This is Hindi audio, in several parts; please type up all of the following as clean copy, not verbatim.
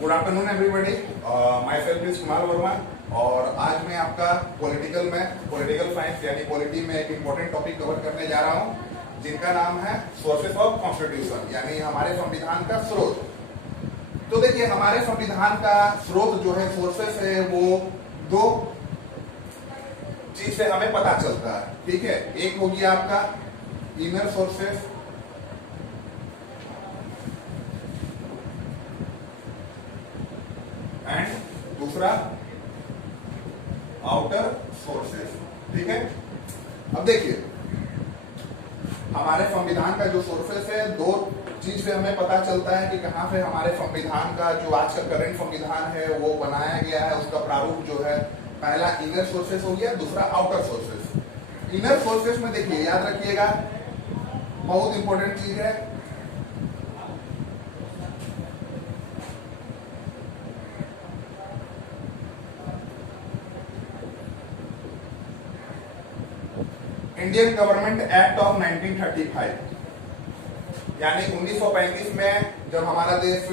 Good afternoon everybody, my self is Kumar Verma और आज मैं आपका पॉलिटिकल साइंस यानी पॉलिटी में एक इम्पोर्टेंट टॉपिक कवर करने जा रहा हूं जिनका नाम है सोर्सेस ऑफ कॉन्स्टिट्यूशन यानी हमारे संविधान का स्रोत। तो देखिए, हमारे संविधान का स्रोत जो है, सोर्सेस है, वो दो चीज से हमें पता चलता है। ठीक है, एक हो गया आपका इनर सोर्सेस एंड दूसरा आउटर सोर्सेस। ठीक है, अब देखिए हमारे संविधान का जो सोर्सेस है, दो चीज से हमें पता चलता है कि कहां से हमारे संविधान का जो आज का करंट संविधान है वो बनाया गया है। उसका प्रारूप जो है, पहला इनर सोर्सेस हो गया, दूसरा आउटर सोर्सेस। इनर सोर्सेस में देखिए, याद रखिएगा, बहुत इंपॉर्टेंट चीज है, इंडियन गवर्नमेंट एक्ट ऑफ 1935 यानी 1935 में जब हमारा देश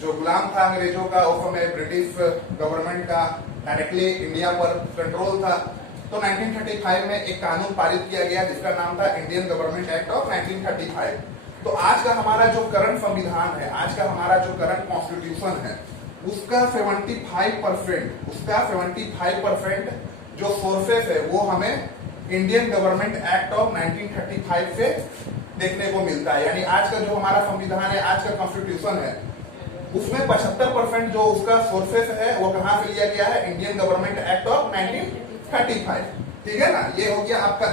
जो गुलाम था अंग्रेजों का, उस समय ब्रिटिश गवर्नमेंट का डायरेक्टली इंडिया पर कंट्रोल था। तो 1935 में एक कानून पारित किया गया जिसका नाम था इंडियन गवर्नमेंट एक्ट ऑफ 1935। तो आज का हमारा जो करंट संविधान है, आज का हमारा जो करंट कॉन्स्टिट्यूशन है, उसका 75% जो सोर्सेस है वो हमें इंडियन गवर्नमेंट एक्ट ऑफ 1935 से देखने को मिलता है। यानी आज का जो हमारा संविधान है, आज का कॉन्स्टिट्यूशन है, उसमें 75% जो उसका सोर्सेस है वो कहां से लिया गया है, इंडियन गवर्नमेंट एक्ट ऑफ 1935। ठीक है ना, ये हो गया आपका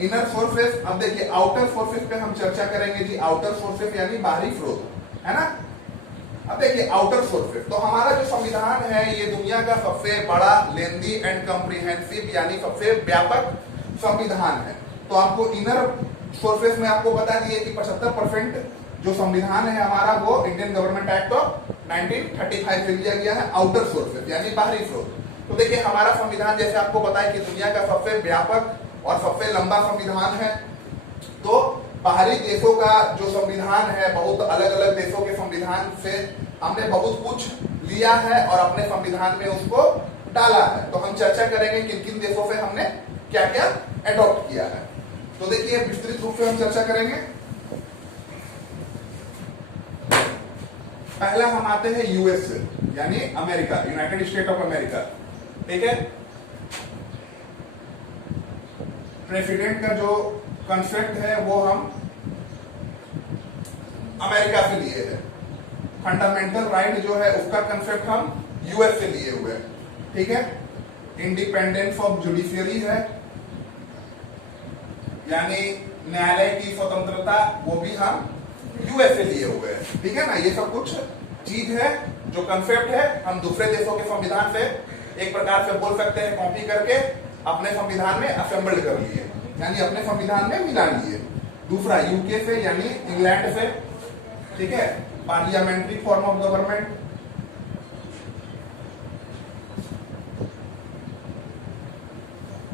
इनर सोर्सेस। अब देखिए आउटर सोर्सेस पे हम चर्चा करेंगे जी। आउटर सोर्सेस यानी बाहरी स्रोत, है ना। अब देखिए आउटर सोर्सेस, तो हमारा जो संविधान है ये दुनिया का सबसे बड़ा, लेंदी एंड कॉम्प्रिहेंसिव यानी सबसे व्यापक संविधान है। तो आपको इनर सोर्सेस में आपको बता दिए कि 75% जो संविधान है हमारा वो इंडियन गवर्नमेंट एक्ट ऑफ 1935 से लिया गया है। आउटर सोर्सेस यानी बाहरी स्रोत, तो देखिए हमारा संविधान जैसे आपको बताया कि दुनिया का सबसे व्यापक और सबसे लंबा संविधान है। तो बाहरी देशों का जो संविधान है, बहुत अलग अलग देशों के संविधान से हमने बहुत कुछ लिया है और अपने संविधान में उसको डाला है। तो हम चर्चा करेंगे किन किन देशों से हमने क्या क्या एडॉप्ट किया है। तो देखिए विस्तृत रूप से हम चर्चा करेंगे। पहला हम आते हैं यूएस से, यानी America, United state of America. ठीक है, प्रेसिडेंट का जो कंसेप्ट है वो हम अमेरिका से लिए हैं। फंडामेंटल राइट जो है उसका कंसेप्ट हम यूएस से लिए हुए हैं। ठीक है, इंडिपेंडेंस ऑफ जुडिशियरी है यानी न्यायालय की स्वतंत्रता, वो भी हम यूएस से लिए हुए हैं। ठीक है ना, ये सब कुछ चीज है, जो कंसेप्ट है हम दूसरे देशों के संविधान से एक प्रकार से बोल सकते हैं कॉपी करके अपने संविधान में असेंबल कर लिए, यानी अपने संविधान में मिला लिए। दूसरा यूके से यानी इंग्लैंड से। ठीक है, पार्लियामेंट्री फॉर्म ऑफ गवर्नमेंट।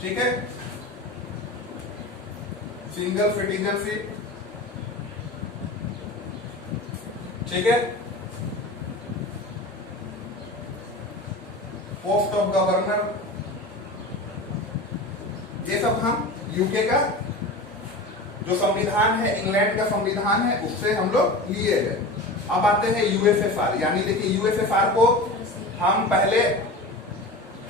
ठीक है, सिंगल सिटीजनशिप। ठीक है, पोस्ट ऑफ गवर्नर। ये सब हम यूके का जो संविधान है, इंग्लैंड का संविधान है, उससे हम लोग लिए हैं। अब आते हैं यूएसएसआर, यानी देखिए यूएसएसआर को हम पहले,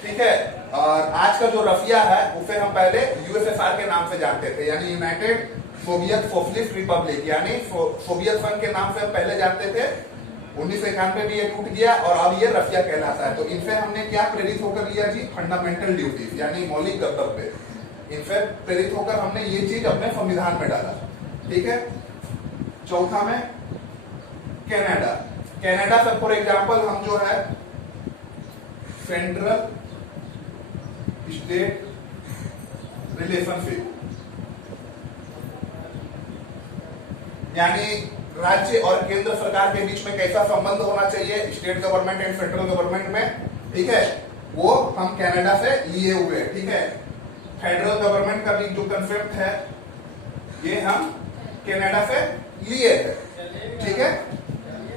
ठीक है, और आज का जो रशिया है उसे हम पहले यूएसएसआर के नाम से जानते थे, यानी यूनाइटेड सोवियत सोशलिस्ट रिपब्लिक, यानी सोवियत संघ के नाम से हम पहले जानते थे। 1991 में ये टूट गया और अब ये रशिया कहलाता है। तो इनसे हमने क्या प्रेरित होकर लिया जी, फंडामेंटल ड्यूटीज यानी मौलिक कर्तव्य। इनसे प्रेरित होकर हमने ये चीज अपने संविधान में डाला। ठीक है, चौथा में कनाडा से फॉर एग्जांपल हम जो है सेंट्रल स्टेट रिलेशनशिप यानी राज्य और केंद्र सरकार के बीच में कैसा संबंध होना चाहिए state government and central government में। ठीक है, वो हम कनाडा से लिए हुए हैं। ठीक है, फेडरल गवर्नमेंट का भी जो कंसेप्ट है ये हम कनाडा से लिए हैं। ठीक है,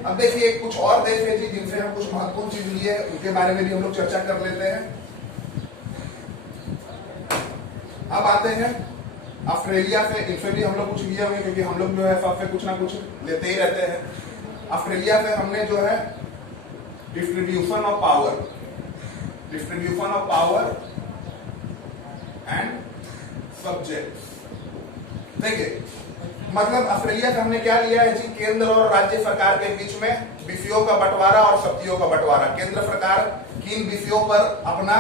अब देखिए कुछ और देश है जी जिनसे हम कुछ महत्वपूर्ण चीज लिए, उनके बारे में भी हम लोग चर्चा कर लेते हैं। अब आते हैं ऑस्ट्रेलिया से, इनसे भी हम लोग कुछ लिए हुए, क्योंकि हम लोग जो है सबसे कुछ ना कुछ लेते ही रहते हैं। ऑस्ट्रेलिया से हमने जो है distribution of power and subject. देखिए मतलब ऑस्ट्रेलिया से हमने क्या लिया है जी, केंद्र और राज्य सरकार के बीच में विषयों का बंटवारा और शक्तियों का बंटवारा। केंद्र सरकार किन विषयों पर अपना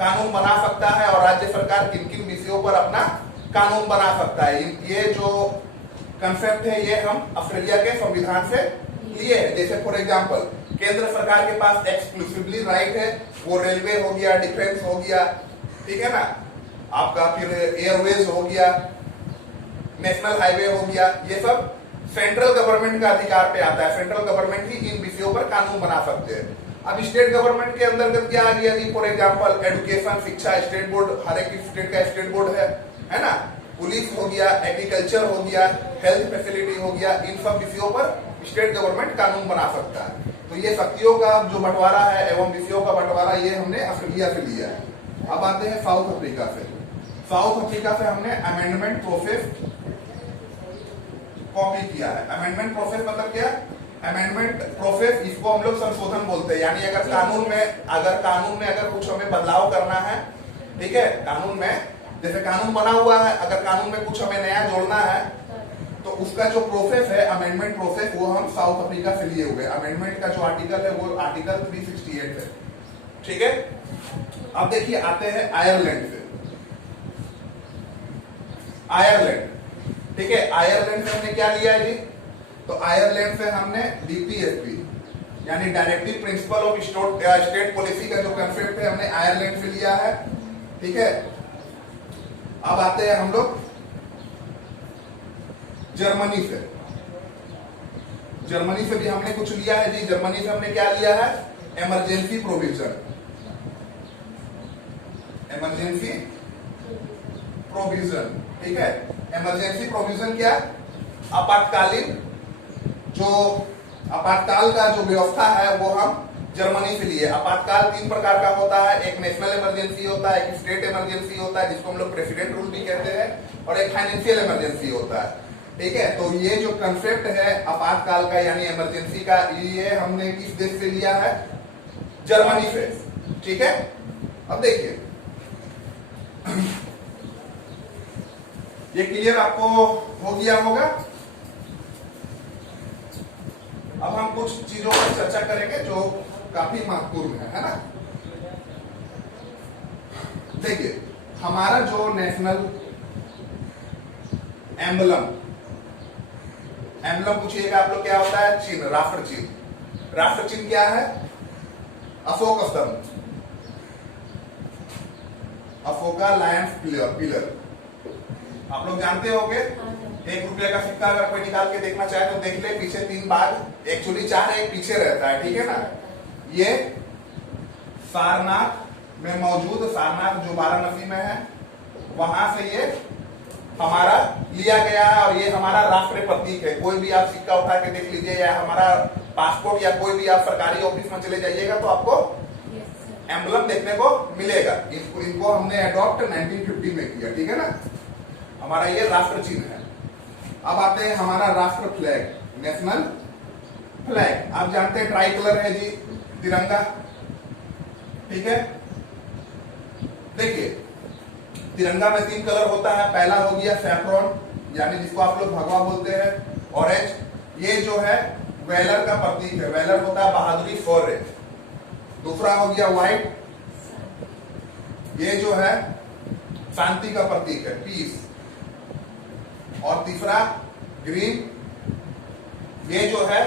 कानून बना सकता है और राज्य सरकार किन किन विषयों पर अपना कानून बना सकता है। ये जो कंसेप्ट है ये हम ऑस्ट्रेलिया के संविधान से लिए हैं। जैसे फॉर एग्जांपल केंद्र सरकार के पास एक्सक्लूसिवली राइट है, वो रेलवे हो गया, डिफेंस हो गया, ठीक है ना, आपका फिर एयरवेज हो गया, नेशनल हाईवे हो गया, ये सब सेंट्रल गवर्नमेंट का अधिकार पे आता है। सेंट्रल गवर्नमेंट ही इन विषयों पर कानून बना सकते हैं। अब स्टेट गवर्नमेंट के अंतर्गत क्या आ गया जी, फॉर एग्जांपल एजुकेशन, शिक्षा, स्टेट बोर्ड, हर एक स्टेट का स्टेट बोर्ड है ना, पुलिस हो गया, एग्रीकल्चर हो गया, हेल्थ फैसिलिटी हो गया, इन सब विषयों पर स्टेट गवर्नमेंट कानून बना सकता है। तो ये शक्तियों का जो बंटवारा है एवं विषयों का बंटवारा ये हमने ऑस्ट्रेलिया से लिया है। अब आते हैं साउथ अफ्रीका से। साउथ अफ्रीका से हमने अमेंडमेंट प्रोसेस कॉपी किया है। अमेंडमेंट प्रोसेस मतलब क्या, अमेंडमेंट प्रोसेस इसको हम लोग संशोधन बोलते हैं। यानी अगर कानून में अगर कुछ हमें बदलाव करना है, ठीक है, कानून में जैसे कानून बना हुआ है, अगर कानून में कुछ हमें नया जोड़ना है तो उसका जो प्रोसेस है अमेंडमेंट प्रोसेस, वो हम साउथ अफ्रीका से लिए हुए। अमेंडमेंट का जो आर्टिकल है वो आर्टिकल 368 है, ठीक है। अब देखिए आते हैं आयरलैंड से। आयरलैंड, ठीक है, आयरलैंड से हमने क्या लिया है जी, तो आयरलैंड से हमने डीपीएसपी यानी directive principle of state policy का जो कंसेप्ट है हमने आयरलैंड से लिया है, ठीक है। अब आते हैं हम लोग जर्मनी से। जर्मनी से भी हमने कुछ लिया है जी। जर्मनी से हमने क्या लिया है, इमरजेंसी प्रोविजन। इमरजेंसी प्रोविजन, ठीक है। इमरजेंसी प्रोविजन क्या, आपातकालीन जो आपातकाल का जो व्यवस्था है वो हम जर्मनी से लिए। आपातकाल 3 प्रकार का होता है, एक नेशनल इमरजेंसी होता है, एक स्टेट इमरजेंसी होता है जिसको हम लोग प्रेसिडेंट रूल भी कहते हैं, और एक फाइनेंशियल इमरजेंसी होता है, ठीक है। तो ये जो कंसेप्ट है आपातकाल का यानी इमरजेंसी का, ये हमने किस देश से लिया है, जर्मनी से, ठीक है। अब देखिए ये क्लियर आपको हो गया होगा। अब हम कुछ चीजों पर चर्चा करेंगे जो काफी महत्वपूर्ण है ना। देखिए हमारा जो नेशनल एम्बलम पूछिएगा आप लोग क्या होता है, चिन्ह, राष्ट्र चिन्ह। राष्ट्र चिन्ह क्या है, अशोक स्तंभ, अशोका लायंस पिलर। आप लोग जानते होंगे, 1 रुपये का सिक्का अगर कोई निकाल के देखना चाहे तो देख ले, पीछे 3 बाग, एक्चुअली 4 एक पीछे रहता है, ठीक है ना। ये सारनाथ में मौजूद, सारनाथ जो वाराणसी में है, वहां से ये हमारा लिया गया है और ये हमारा राष्ट्रीय प्रतीक है। कोई भी आप सिक्का उठा के देख लीजिए या हमारा पासपोर्ट या कोई भी आप सरकारी ऑफिस में चले जाइएगा तो आपको एम्बलम देखने को मिलेगा। इनको हमने अडॉप्ट 1950 में किया, ठीक है ना। हमारा ये राष्ट्र चिन्ह है। अब आते हैं हमारा राष्ट्र फ्लैग, नेशनल फ्लैग। आप जानते हैं ट्राई कलर है जी, तिरंगा, ठीक है। देखिए तिरंगा में 3 कलर होता है। पहला हो गया सैफ्रॉन यानी जिसको आप लोग भगवा बोलते हैं, ऑरेंज, ये जो है वेलर का प्रतीक है, वेलर होता है बहादुरी, शौर्य। दूसरा हो गया व्हाइट, ये जो है शांति का प्रतीक है, पीस। और तीसरा ग्रीन, ये जो है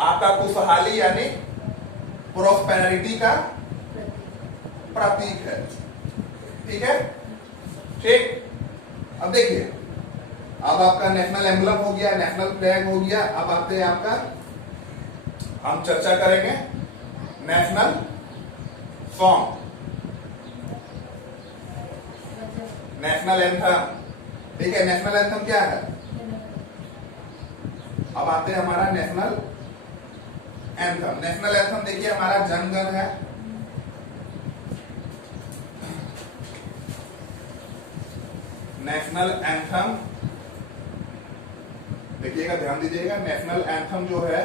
आपका खुशहाली यानी प्रोस्पेरिटी का प्रतीक है, ठीक है, ठीक। अब देखिए अब आपका नेशनल एम्बलम हो गया, नेशनल फ्लैग हो गया। अब आते हैं आपका, हम चर्चा करेंगे नेशनल सॉन्ग, नेशनल एंथम, ठीक है। नेशनल एंथम क्या है, अब आते हैं हमारा नेशनल एंथम। नेशनल एंथम देखिए हमारा जन गण है, नेशनल एंथम देखिएगा, ध्यान दीजिएगा। नेशनल एंथम जो है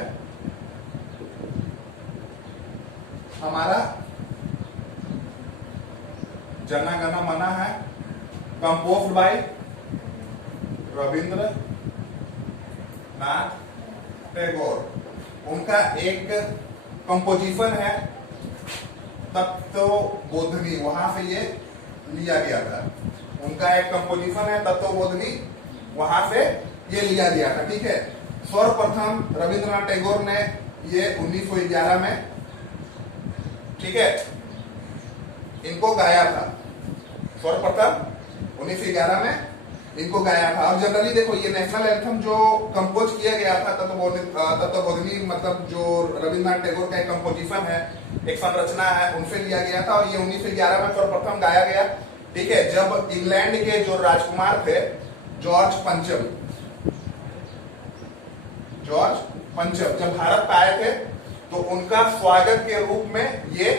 हमारा जन गण मन है, कंपोज्ड बाय रविंद्र नाथ टैगोर। उनका एक कंपोजिशन है तत्वबोधिनी, वहां से ये लिया गया था। उनका एक कंपोजिशन है तत्वबोधिनी, वहां से ये लिया गया था। ठीक है, सर्वप्रथम रविंद्रनाथ टैगोर ने ये 1911 में, ठीक है, इनको गाया था। सर्वप्रथम 1911 में इनको गाया था। और जनरली देखो ये नेशनल एंथम जो कंपोज किया गया था तत्वबोधिनी, मतलब जो रविंद्रनाथ टैगोर का एक कंपोजिशन है, एक संरचना है, उनसे लिया गया था। और ये 1911 में सर्वप्रथम गाया गया। ठीक है, जब इंग्लैंड के जो राजकुमार थे जॉर्ज पंचम जब भारत आए थे, तो उनका स्वागत के रूप में ये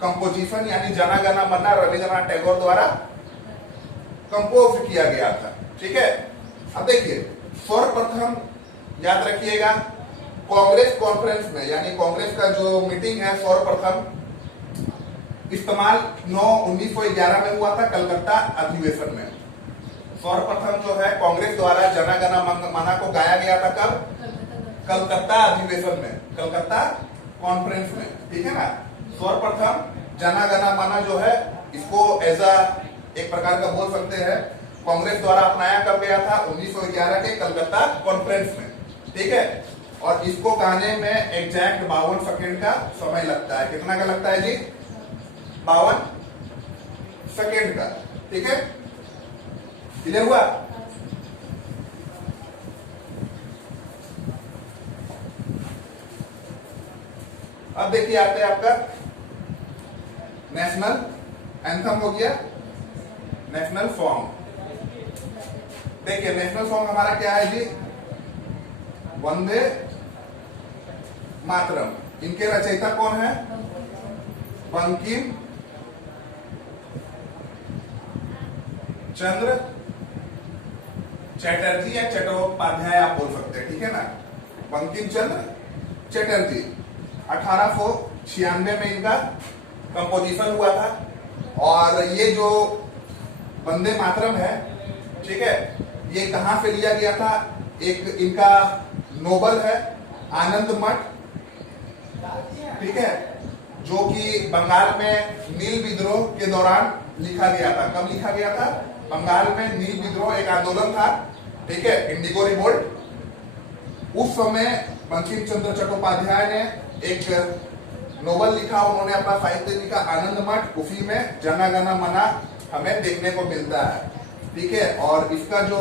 कंपोजिशन यानी जना गण मन रविंद्रनाथ टैगोर द्वारा कंपोज किया गया था। ठीक है, अब देखिए सर्वप्रथम याद रखिएगा कांग्रेस कॉन्फ्रेंस में, यानी कांग्रेस का जो मीटिंग है सर्वप्रथम इस्तेमाल 9/1911 में हुआ था कलकत्ता अधिवेशन में। सर्वप्रथम जो है कांग्रेस द्वारा जना गण मन को गाया गया था कब? कलकत्ता अधिवेशन में, कलकत्ता कॉन्फ्रेंस में। ठीक है ना, सर्वप्रथम जना गण मन जो है इसको एज एक प्रकार का बोल सकते हैं कांग्रेस द्वारा अपनाया कब गया था? 1911 के कलकत्ता कॉन्फ्रेंस में। ठीक है, और इसको गाने में एग्जैक्ट 52 सेकेंड का समय लगता है। कितना का लगता है जी? 52 सेकेंड का। ठीक है, क्लियर हुआ? अब देखिए आते हैं आपका नेशनल एंथम हो गया, नेशनल सॉन्ग। देखिए नेशनल सॉन्ग हमारा क्या है जी? वंदे मातरम। इनके रचयिता कौन है? बंकिम चंद्र चटर्जी या चट्टोपाध्याय आप बोल सकते हैं। ठीक है ना, बंकिम चंद्र चटर्जी। 1896 में इनका कंपोजिशन हुआ था। और ये जो वंदे मातरम है, ठीक है, ये कहां से लिया गया था? एक इनका नोबल है आनंद मठ, ठीक है, जो कि बंगाल में नील विद्रोह के दौरान लिखा गया था। कब लिखा गया था? बंगाल में नील विद्रोह एक आंदोलन था, ठीक है, इंडिगो रिवोल्ट। उस समय बंकिम चंद्र चट्टोपाध्याय ने एक नोवेल लिखा, उन्होंने अपना साहित्य लिखा आनंद मठ। उसी में जना गण मन हमें देखने को मिलता है। ठीक है, और इसका जो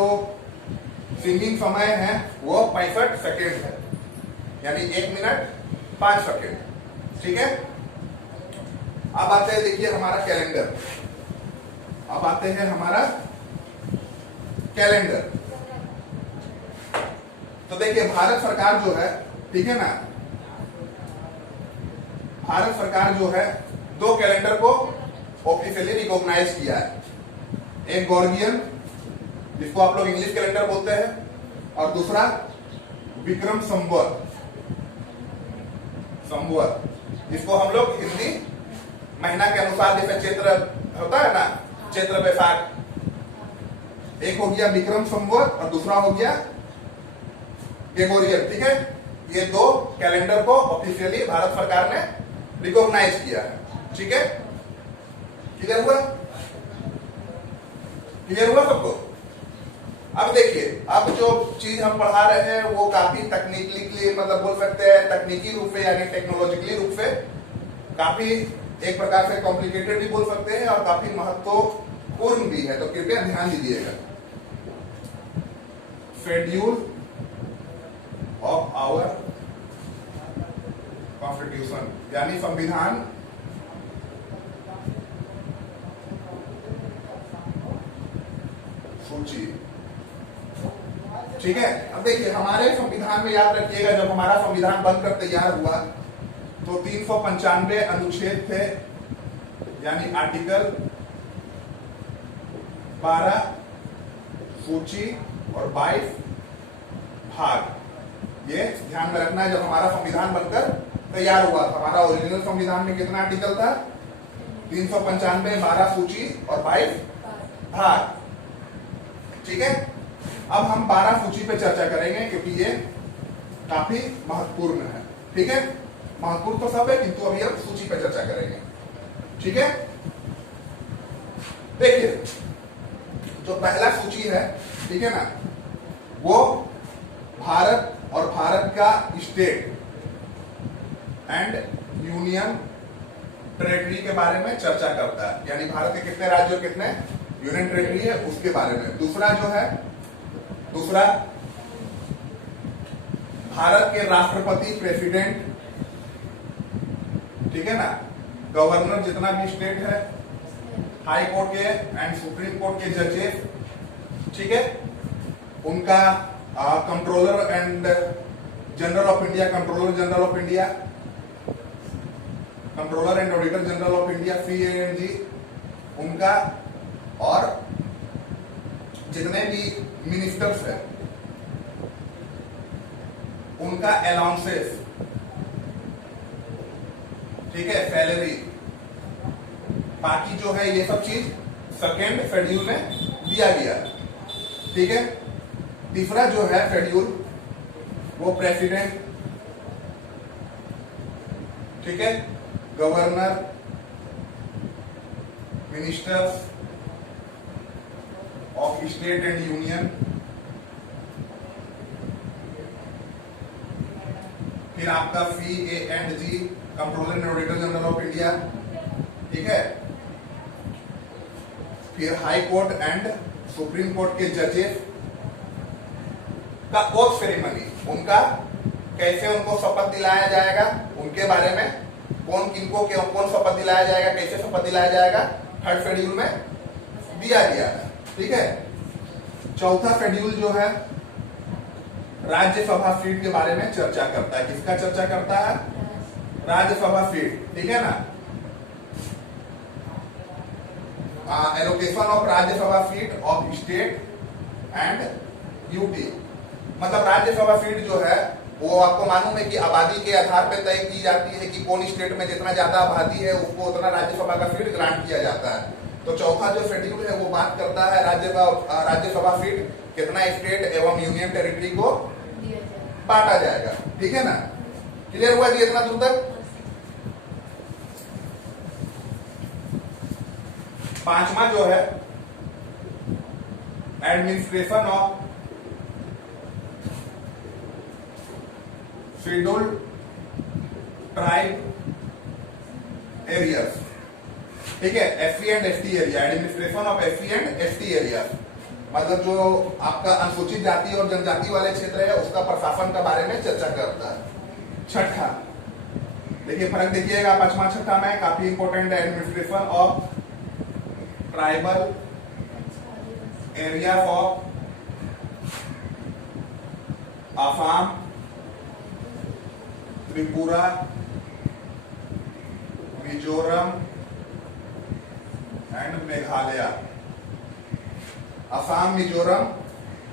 सिंगिंग समय है वो 65 सेकेंड है, यानी 1 मिनट 5 सेकेंड। ठीक है, अब आते हैं देखिए हमारा कैलेंडर। अब आते हैं हमारा कैलेंडर। तो देखिए भारत सरकार जो है, ठीक है ना, भारत सरकार जो है 2 कैलेंडर को ऑफिशियली रिकॉग्नाइज किया है। एक गॉर्गियन, जिसको आप लोग इंग्लिश कैलेंडर बोलते हैं, और दूसरा विक्रम संवत, जिसको हम लोग हिंदी महीना के अनुसार, जैसे चैत्र होता है ना, चैत्र बैसाख, एक हो गया विक्रम संवत और दूसरा हो गया ग्रेगोरियन। ठीक है, ये 2 कैलेंडर को ऑफिशियली भारत सरकार ने रिकॉग्नाइज किया है। ठीक है, क्लियर हुआ? क्लियर हुआ सबको? अब देखिए, अब जो चीज हम पढ़ा रहे हैं वो काफी तकनीकली, मतलब बोल सकते हैं तकनीकी रूप से, यानी टेक्नोलॉजिकली रूप से काफी एक प्रकार से कॉम्प्लिकेटेड भी बोल सकते हैं और काफी महत्वपूर्ण भी है। तो कृपया ध्यान दीजिएगा। शेड्यूल ऑफ आवर कॉन्स्टिट्यूशन, यानी संविधान सूची। ठीक है। अब देखिए हमारे संविधान में याद रखिएगा, जब हमारा संविधान बनकर तैयार हुआ तो 395 अनुच्छेद थे, यानी आर्टिकल 12 सूची और 22 भाग। ये ध्यान में रखना है, जब हमारा संविधान बनकर तैयार हुआ था। हमारा ओरिजिनल संविधान में कितना आर्टिकल था? 395, 12 सूची और 22 भाग। ठीक है। अब हम 12 सूची पे चर्चा करेंगे क्योंकि ये काफी महत्वपूर्ण है। ठीक है, महत्वपूर्ण तो सब है किंतु अभी हम सूची पे चर्चा करेंगे। ठीक है, देखिए जो पहला सूची है, ठीक है ना, वो भारत और भारत का स्टेट एंड यूनियन टेरिटरी के बारे में चर्चा करता है, यानी भारत के कितने राज्य और कितने यूनियन टेरिटरी है उसके बारे में। दूसरा जो है, दूसरा भारत के राष्ट्रपति, प्रेसिडेंट, ठीक है ना, गवर्नर जितना भी स्टेट है, हाई कोर्ट के एंड सुप्रीम कोर्ट के जजेस, ठीक है, उनका controller and general of India, controller general of India, controller and auditor general of India, CANG, उनका, और जितने भी मिनिस्टर्स हैं उनका अलाउंसेस, ठीक है, सैलरी, बाकी जो है ये सब चीज सेकेंड शेड्यूल में दिया गया। ठीक है। तीसरा जो है शेड्यूल वो प्रेसिडेंट, ठीक है, governor, ministers of state and union, फिर आपका CANG, controller and auditor general of India, ठीक है, फिर high court and supreme court के जजेस का ओथ सेरेमनी, उनका कैसे उनको शपथ दिलाया जाएगा, उनके बारे में कौन किनको कौन शपथ दिलाया जाएगा, कैसे शपथ दिलाया जाएगा, थर्ड शेड्यूल में दिया गया है। ठीक है। चौथा शेड्यूल जो है राज्यसभा सीट के बारे में चर्चा करता है। किसका चर्चा करता है? राज्यसभा सीट, ठीक है ना, allocation of Rajya Sabha seat of state and UT, मतलब राज्यसभा सीट जो है वो आपको मालूम है कि आबादी के आधार पर तय की जाती है कि कौन स्टेट में जितना ज्यादा आबादी है उसको उतना राज्यसभा का सीट ग्रांट किया जाता है। तो चौथा जो शेड्यूल है वो बात करता है राज्यसभा सीट कितना स्टेट एवं यूनियन टेरिटरी को बांटा जाएगा। ठीक है ना, क्लियर हुआ जी इतना दूर तक? पांचवा जो है administration of scheduled tribe areas, ठीक है, SC and ST area, administration of SC and ST area, मतलब जो आपका अनुसूचित जाति और जनजाति वाले क्षेत्र है उसका प्रशासन के बारे में चर्चा करता है। छठा, देखिए फर्क देखिएगा पांचवा छठा में, काफी इंपॉर्टेंट है, administration of tribal area of Assam, Tripura, Mizoram and Meghalaya. Assam, Mizoram,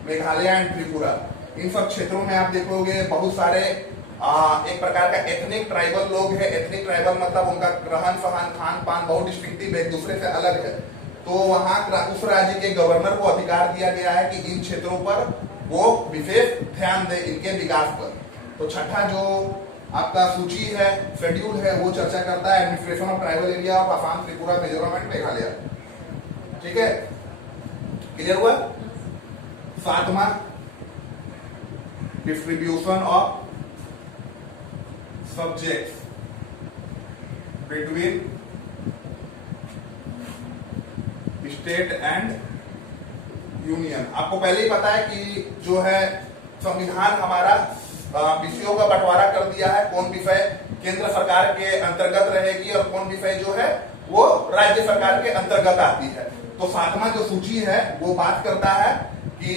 Meghalaya and Tripura, इन सब क्षेत्रों में आप देखोगे बहुत सारे एक प्रकार का एथनिक ट्राइबल लोग है। एथनिक ट्राइबल मतलब उनका रहन सहन, खान पान बहुत डिस्टिंक्टिव है, एक दूसरे से अलग है। तो वहां उस राज्य के गवर्नर को अधिकार दिया गया है कि इन क्षेत्रों पर वो विशेष ध्यान दे इनके विकास पर। तो छठा जो आपका सूची है, शेड्यूल है, वो चर्चा करता है administration of tribal area of Assam, Tripura, Mizoram and Meghalaya. ठीक है, क्लियर हुआ? सातवां distribution of subjects between state and union. आपको पहले ही पता है कि जो है संविधान हमारा विषयों का बंटवारा कर दिया है, कौन विषय केंद्र सरकार के अंतर्गत रहेगी और कौन विषय जो है वो राज्य सरकार के अंतर्गत आती है। तो सातवां जो सूची है वो बात करता है कि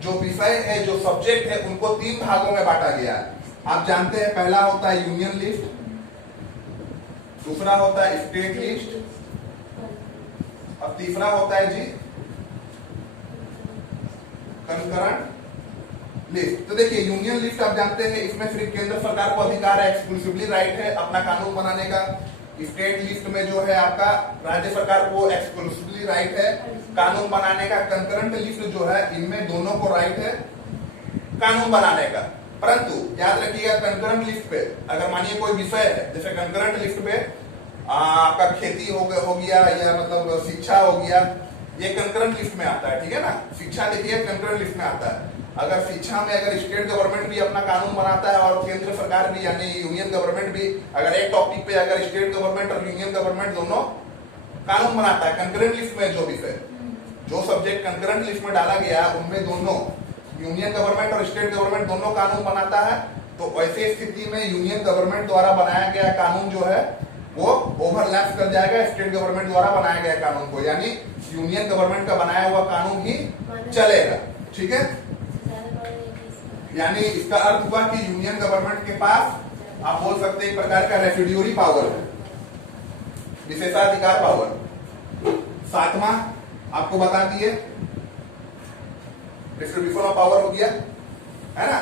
जो विषय है, जो सब्जेक्ट है, उनको 3 भागों में बांटा गया है। आप जानते हैं पहला होता है यूनियन लिस्ट, दूसरा होता है स्टेट लिस्ट और तीसरा होता है जी कंकरेंट लिस्ट। तो देखिए यूनियन लिस्ट आप जानते हैं इसमें सिर्फ केंद्र सरकार को अधिकार है, एक्सक्लूसिवली राइट है अपना कानून बनाने का। स्टेट लिस्ट में जो है आपका राज्य सरकार को एक्सक्लूसिवली राइट है कानून बनाने का। कंकरेंट लिस्ट जो है इनमें दोनों को राइट है कानून बनाने का। परंतु याद रखिएगा कंकरेंट लिस्ट पे अगर मानिए कोई विषय है, जैसे कंकरेंट लिस्ट पे आपका खेती हो गया या मतलब शिक्षा हो गया, ये कंकरेंट लिस्ट में आता है, ठीक है ना। शिक्षा देखिए कंकरेंट लिस्ट में आता है। अगर शिक्षा में अगर स्टेट गवर्नमेंट भी अपना कानून बनाता है और केंद्र सरकार भी यानी यूनियन गवर्नमेंट भी, अगर एक टॉपिक पे अगर स्टेट गवर्नमेंट और यूनियन गवर्नमेंट दोनों कानून बनाता है कंकरेंट लिस्ट में, जो विषय जो सब्जेक्ट कंकरेंट लिस्ट में डाला गया उनमें दोनों यूनियन गवर्नमेंट और स्टेट गवर्नमेंट दोनों कानून बनाता है, तो ऐसी स्थिति में यूनियन गवर्नमेंट द्वारा बनाया गया कानून जो है वो ओवरलैप कर जाएगा स्टेट गवर्नमेंट द्वारा बनाया गया कानून को, यानी यूनियन गवर्नमेंट का बनाया हुआ कानून ही चलेगा, ठीक है। यानी इसका अर्थ हुआ कि यूनियन गवर्नमेंट के पास आप बोल सकते हैं एक प्रकार का रेसिड्यूरी पावर है, विशेषाधिकार पावर। 7वां आपको बता दिए डिस्ट्रीब्यूशन ऑफ पावर हो गया, है ना।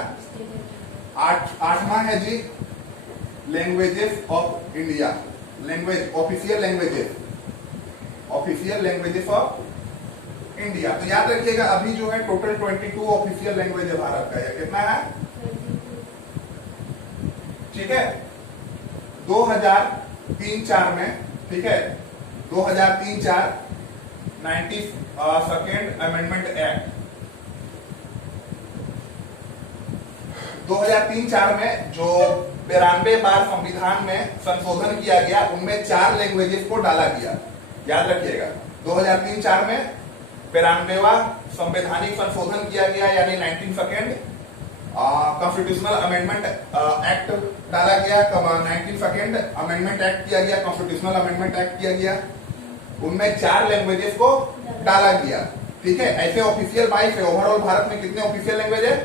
8वां है जी languages of India, language official languages of India. तो याद रखिएगा अभी जो है टोटल 22 ऑफिशियल लैंग्वेज है भारत का, ये कितना है, ठीक है। 2003-4 में, ठीक है, 2003-4 92nd अमेंडमेंट एक्ट 2003-4 में जो 92 बार संविधान में संशोधन किया गया उनमें 4 लैंग्वेजेस को डाला गया। याद रखिएगा 2003-4 में 92वां संवैधानिक संशोधन किया गया यानी 92nd कॉन्स्टिट्यूशनल अमेंडमेंट एक्ट डाला गया, 92nd अमेंडमेंट एक्ट किया गया, कॉन्स्टिट्यूशनल अमेंडमेंट एक्ट किया गया, उनमें 4 लैंग्वेजेस को डाला गया, ठीक है। ऐसे ऑफिशियल 22 है, ओवरऑल भारत में कितने ऑफिशियल लैंग्वेज है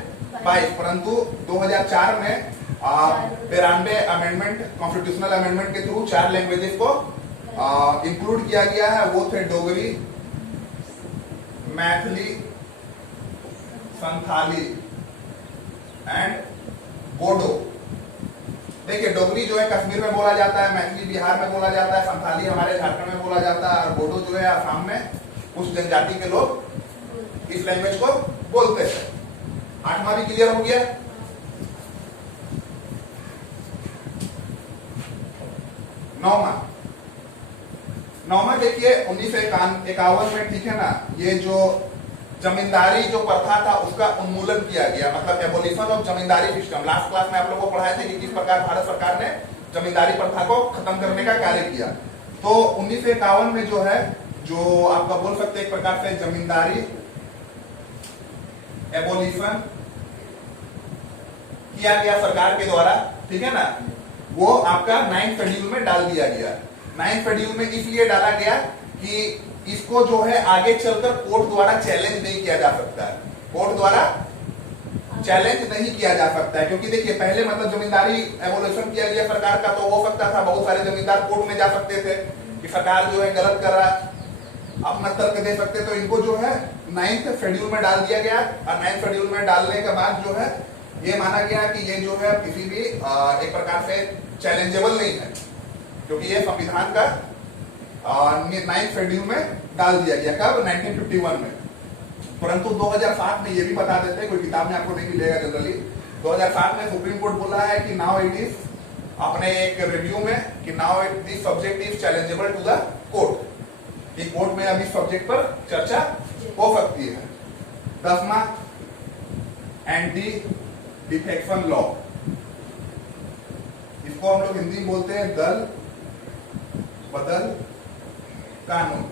22, परंतु 2004 में 92 अमेंडमेंट कॉन्स्टिट्यूशनल अमेंडमेंट के थ्रू 4 लैंग्वेजेस को इंक्लूड किया गया है, वो थे डोगरी, मैथिली, संथाली एंड बोडो। देखिए डोगरी जो है कश्मीर में बोला जाता है, मैथिली बिहार में बोला जाता है, संथाली हमारे झारखंड में बोला जाता है और बोडो जो है असम में कुछ जनजाति के लोग इस लैंग्वेज को बोलते हैं। 8वां भी क्लियर हो गया। 9वां देखिए 1951 में, ठीक है ना, ये जो जमींदारी जो प्रथा था उसका उन्मूलन किया गया, मतलब abolition of zamindari system. Last class में आप लोगों को पढ़ाए थे कि किस प्रकार भारत सरकार ने जमींदारी प्रथा को खत्म करने का कार्य किया। तो 1951 में जो है, जो आपका बोल सकते हैं एक प्रकार से जमींदारी एबोलिशन किया गया सरकार के द्वारा, ठीक है ना, वो आपका 9th शेड्यूल में डाल दिया गया। 9th शेड्यूल में इसलिए डाला गया कि इसको जो है आगे चलकर कोर्ट द्वारा चैलेंज नहीं किया जा सकता है, कोर्ट द्वारा चैलेंज नहीं किया जा सकता है, क्योंकि देखिए पहले मतलब जमींदारी एबोलिशन किया गया सरकार का, तो हो सकता था बहुत सारे जमींदार कोर्ट में जा सकते थे कि सरकार जो है गलत कर रहा है, अपना तर्क दे सकते, तो इनको जो है 9th शेड्यूल में डाल दिया गया। और 9th शेड्यूल में डालने के बाद जो है ये माना गया कि ये जो है किसी भी एक प्रकार से चैलेंजेबल नहीं है, क्योंकि ये संविधान का 9th शेड्यूल में डाल दिया गया। कब? 1951 में। परंतु 2007 में ये भी बता देते हैं, कोई किताब में आपको नहीं मिलेगा जनरली, 2007 में सुप्रीम कोर्ट बोला है कि नाउ इट इज, अपने एक रिव्यू में, कि now this subject is challengeable to the court, कि कोर्ट में अभी सब्जेक्ट पर चर्चा हो सकती है। 10वां एंटी डिफेक्शन लॉ, इसको हम लोग हिंदी में बोलते हैं दल बदल कानून।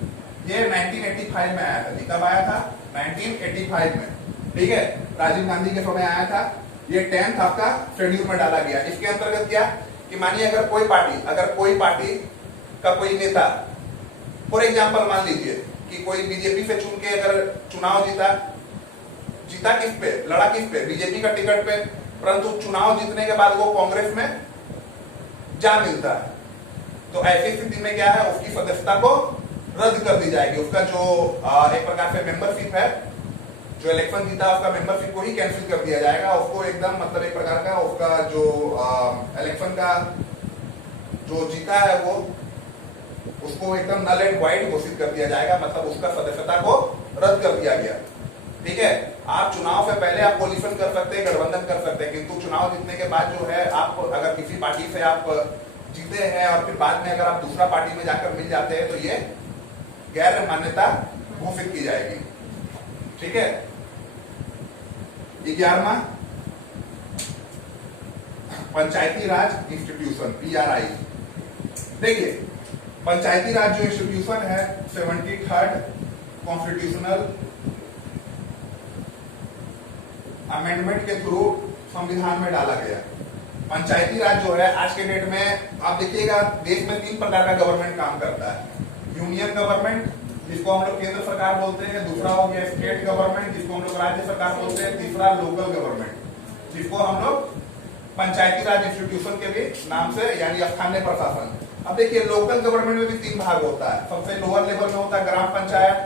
ये 1985 में आया था। जी कब आया था? 1985 में, ठीक है, राजीव गांधी के समय आया था। ये 10th आपका शेड्यूल में डाला गया। इसके अंतर्गत क्या कि मानिए अगर कोई पार्टी का कोई नेता, फॉर एग्जाम्पल मान लीजिए कि कोई बीजेपी से चुन के अगर चुनाव जीता, जीता किस पे, लड़ा किस पे, बीजेपी का टिकट पे, परंतु चुनाव जीतने के बाद वो कांग्रेस में जा मिलता है। तो ऐसी स्थिति में क्या है, उसकी सदस्यता को रद्द कर दी जाएगी। उसका जो एक प्रकार से मेंबरशिप है, जो इलेक्शन जीता उसका मेंबरशिप को ही कैंसिल कर दिया जाएगा। उसको एकदम मतलब एक प्रकार का उसका जो इलेक्शन का जो जीता है वो उसको एकदम नल एंड वाइड घोषित कर दिया जाएगा, मतलब उसका सदस्यता को रद्द कर दिया गया। ठीक है, आप चुनाव से पहले आप कोलिशन कर सकते हैं, गठबंधन कर सकते हैं, किंतु चुनाव जीतने के बाद जो है आप अगर किसी पार्टी से आप जीते हैं और फिर बाद में अगर आप दूसरा पार्टी में जाकर मिल जाते हैं तो ये गैर मान्यता घोषित की जाएगी। ठीक है, 11वां पंचायती राज इंस्टीट्यूशन PRI। देखिए पंचायती राज जो इंस्टीट्यूशन है 73rd कॉन्स्टिट्यूशनल अमेंडमेंट के थ्रू संविधान में डाला गया। पंचायती राज जो है आज के डेट में आप देखिएगा देश में 3 प्रकार का गवर्नमेंट काम करता है। यूनियन गवर्नमेंट जिसको हम लोग केंद्र सरकार बोलते हैं, दूसरा हो गया स्टेट गवर्नमेंट जिसको हम लोग राज्य सरकार बोलते हैं, तीसरा लोकल गवर्नमेंट जिसको हम लोग पंचायती राज इंस्टीट्यूशन के भी नाम से यानी स्थानीय प्रशासन। अब देखिए लोकल गवर्नमेंट में भी 3 भाग होता है। सबसे लोअर लेवल में होता है ग्राम पंचायत,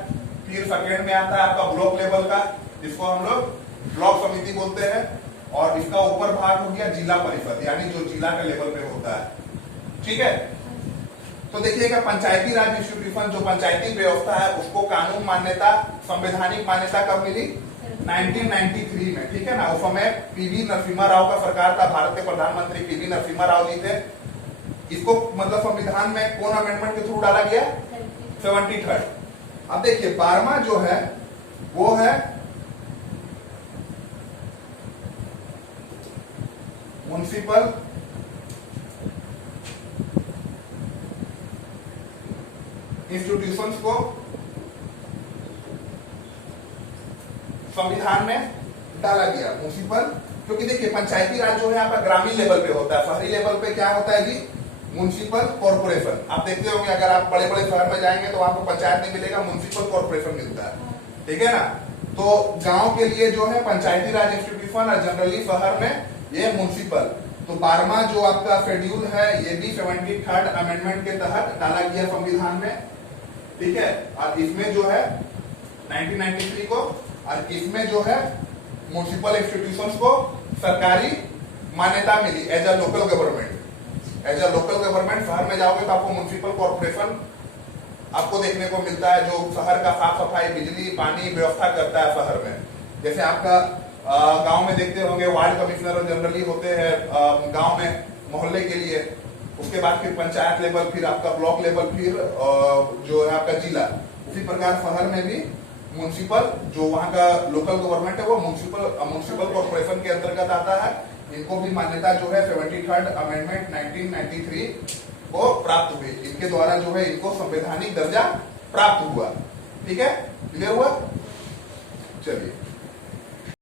फिर सेकेंड में आता है आपका ब्लॉक लेवल का जिसको हम लोग ब्लॉक समिति बोलते हैं, और इसका ऊपर भाग हो गया जिला परिषद यानी जो जिला के लेवल पे होता है। ठीक है, तो देखिएगा पंचायती राज इंस्टीट्यूशन जो पंचायती व्यवस्था है उसको कानून मान्यता, संवैधानिक मान्यता कब मिली, 1993 में। ठीक है ना, उस समय PV नरसिम्हा राव का सरकार था, भारत के प्रधानमंत्री PV नरसिम्हा राव जी थे। इसको मतलब संविधान में कौन अमेंडमेंट के थ्रू डाला गया, 73rd। अब देखिए 12वां जो है वो है म्युनिसिपल इंस्टीट्यूशंस को संविधान में डाला गया म्युनिसिपल, क्योंकि देखिए पंचायती राज जो है आपका ग्रामीण लेवल पे होता है, शहरी लेवल पे क्या होता है जी, म्युनिसिपल कॉर्पोरेशन। आप देखते होंगे अगर आप बड़े बड़े शहर में जाएंगे तो आपको पंचायत नहीं मिलेगा, म्युनिसिपल कॉर्पोरेशन मिलता है। ठीक है ना, तो गांव के लिए जो है पंचायती राज इंस्टीट्यूशन और जनरली शहर में ये म्युनिसिपल। तो 12वां जो आपका शेड्यूल है ये भी 73rd अमेंडमेंट के तहत डाला गया संविधान में। ठीक है, और इसमें जो है 1993 को, और इसमें जो है म्युनिसिपल इंस्टीट्यूशंस को सरकारी मान्यता मिली as a local government. As a local government शहर में जाओगे तो आपको म्युनिसिपल कॉर्पोरेशन आपको देखने को मिलता है जो शहर का साफ सफाई, बिजली, पानी व्यवस्था करता है शहर में। जैसे आपका गांव में देखते होंगे वार्ड कमिश्नर जनरली होते हैं गांव में मोहल्ले के लिए, उसके बाद फिर पंचायत लेवल, फिर आपका ब्लॉक लेवल, फिर जो है आपका जिला। उसी प्रकार शहर में भी म्युनिसिपल जो वहां का लोकल गवर्नमेंट है वो म्युनिसिपल कॉर्पोरेशन के अंतर्गत आता है। इनको भी मान्यता जो है 73rd अमेंडमेंट 1993 को प्राप्त हुई, इनके द्वारा जो है इनको संवैधानिक दर्जा प्राप्त हुआ। ठीक है, क्लियर हुआ? चलिए